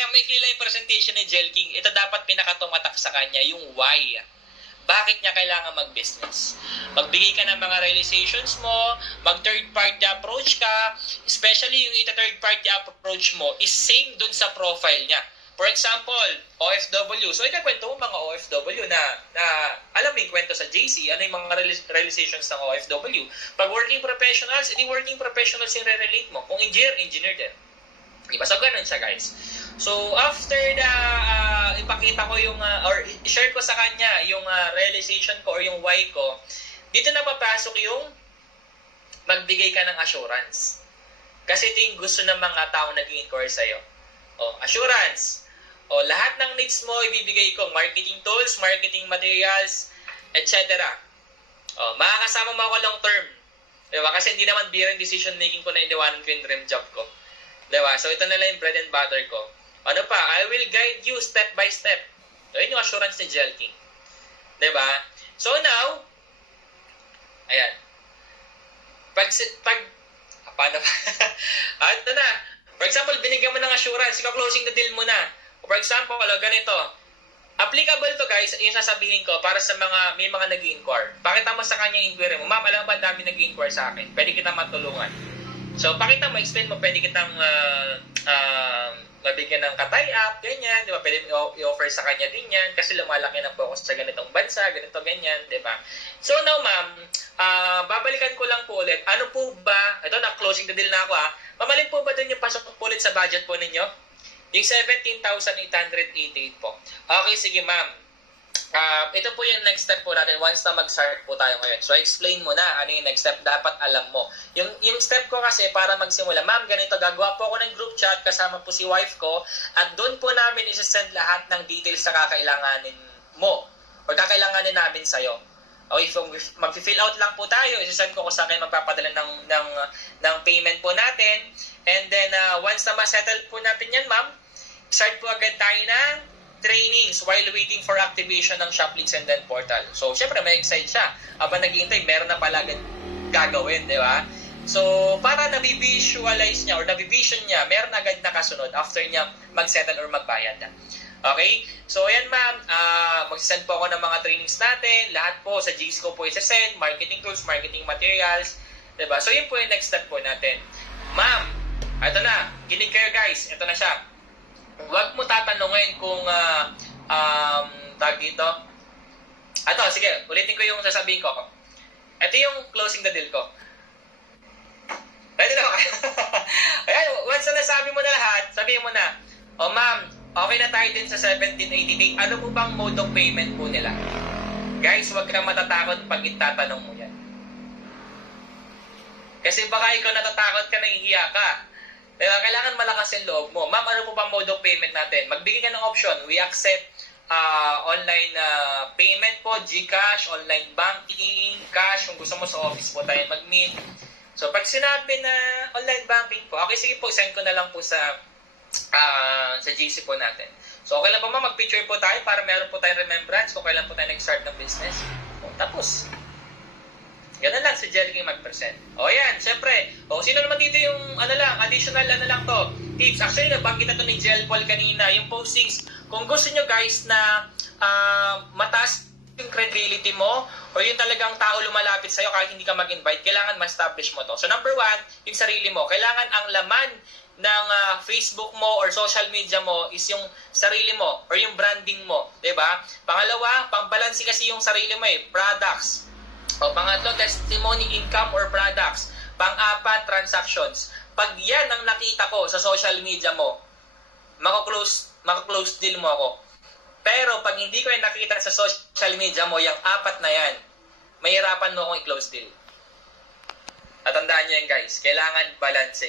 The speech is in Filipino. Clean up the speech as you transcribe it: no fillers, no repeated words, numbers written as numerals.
kaya may kilay yung presentation ni Jel King. Ito dapat pinakatumatak sa kanya, yung why. Bakit niya kailangan mag-business? Magbigay ka ng mga realizations mo, mag-third party approach ka, especially yung ita-third party approach mo is same dun sa profile niya. For example, OFW. So, ikakwento mo mga OFW na alam mo yung kwento sa JC, ano yung mga realizations ng OFW. Pag working professionals, edi working professionals yung re-relate mo. Kung engineer, engineer din. Diba? So, ganun siya, guys. So, after the, ipakita ko yung, or share ko sa kanya yung realization ko or yung why ko, dito na papasok yung magbigay ka ng assurance. Kasi ito yung gusto ng mga tao nag-inquire sa'yo. O, assurance. O, lahat ng needs mo, ibibigay ko. Marketing tools, marketing materials, etc. O, makakasama mo ako long term. Diba? Kasi hindi naman beer and decision making ko na iniwanan ko yung dream job ko. Diba? So, ito na lang yung bread and butter ko. Ano pa? I will guide you step by step. So, yun yung assurance ni Jel King. Diba? So, now, ayan. Paano pa? Ito na. For example, binigyan mo ng assurance, ikaw closing the deal mo na. For example, ganito. Applicable to, guys, yung sasabihin ko para sa mga, may mga nag-inquire. Pakita mo sa kanya yung inquiry mo. Ma'am, alam ba, dami nag-inquire sa akin. Pwede kitang matulungan. So, pakita mo, explain mo, pwede kitang mabigyan ng ka-tie-up, ganyan, di ba? Pwede i-offer sa kanya din yan kasi lumalaki ng focus sa ganitong bansa, ganito, ganyan, di ba? So, now, ma'am, babalikan ko lang po ulit. Ano po ba, ito na, closing the deal na ako, mamalin po ba dun yung pasok po ulit sa budget po ninyo? Yung 17,888 po. Okay, sige, ma'am. Ito po yung next step po natin once na mag-start po tayo ngayon. So, explain mo na ano yung next step. Dapat alam mo. Yung step ko kasi para magsimula, ma'am, ganito, gagawa po ako ng group chat kasama po si wife ko at doon po namin isasend lahat ng details na kakailanganin mo o kakailanganin namin sa'yo. Okay, so mag-fill out lang po tayo. Isasend ko sa akin magpapadala ng payment po natin. And then, once na ma-settle po natin yan, ma'am, start po agad tayo ng trainings while waiting for activation ng Shoplinks and then portal. So, syempre, may excite siya. Habang nag-iintay, meron na pala gagawin, di ba? So, para nabivisualize niya or nabivision niya, meron agad nakasunod after niya mag-settle or magbayad. Okay? So, ayan ma'am, mag-send po ako ng mga trainings natin. Lahat po sa GC ko po isa-send, marketing tools, marketing materials. di ba? So, yun po yung next step po natin. Ma'am, ito na. Kinig kayo guys. Ito na siya. Huwag mo tatanungin kung tag dito. Ito, sige. Ulitin ko yung sasabihin ko. Ito yung closing the deal ko. Ready na ba kayo? Ayan, once na nasabi mo na lahat, sabihin mo na, ma'am, okay na tayo din sa 1788. Ano po bang mode of payment po nila? Guys, huwag kang matatakot pag itatanong mo yan. Kasi baka ikaw natatakot ka, nahihiya ka. Diba? Kailangan malakas yung loob mo. Ma'am, ano po bang mode of payment natin? Magbigay ka ng option. We accept online payment po, GCash, online banking, cash. Kung gusto mo sa office po tayo mag-meet. So, pag sinabi na online banking po, okay, sige po, send ko na lang po sa GC po natin. So, okay lang po ma'am, mag-picture po tayo para meron po tayong remembrance kung kailan po tayo nag-start ng business. Tapos, ganun lang si Jel King mag-present. Yan, syempre. Sino naman dito yung additional lang to, tips. Actually, nabanggit na to ni Jel Paul kanina, yung postings. Kung gusto nyo guys na mataas yung credibility mo or yung talagang tao lumalapit sa'yo kahit hindi ka mag-invite, kailangan ma-establish mo to. So, number one, yung sarili mo. Kailangan ang laman ng Facebook mo or social media mo is yung sarili mo or yung branding mo. Diba? Pangalawa, pangbalansi kasi yung sarili mo products. Pangatlo, testimony, income or products. Pang-apat, transactions. Pag yan ang nakita ko sa social media mo, maka-close deal mo ako. Pero pag hindi ko yung nakita sa social media mo, yung apat na yan, mahirapan mo akong i-close deal. At tandaan nyo yan guys, kailangan balance.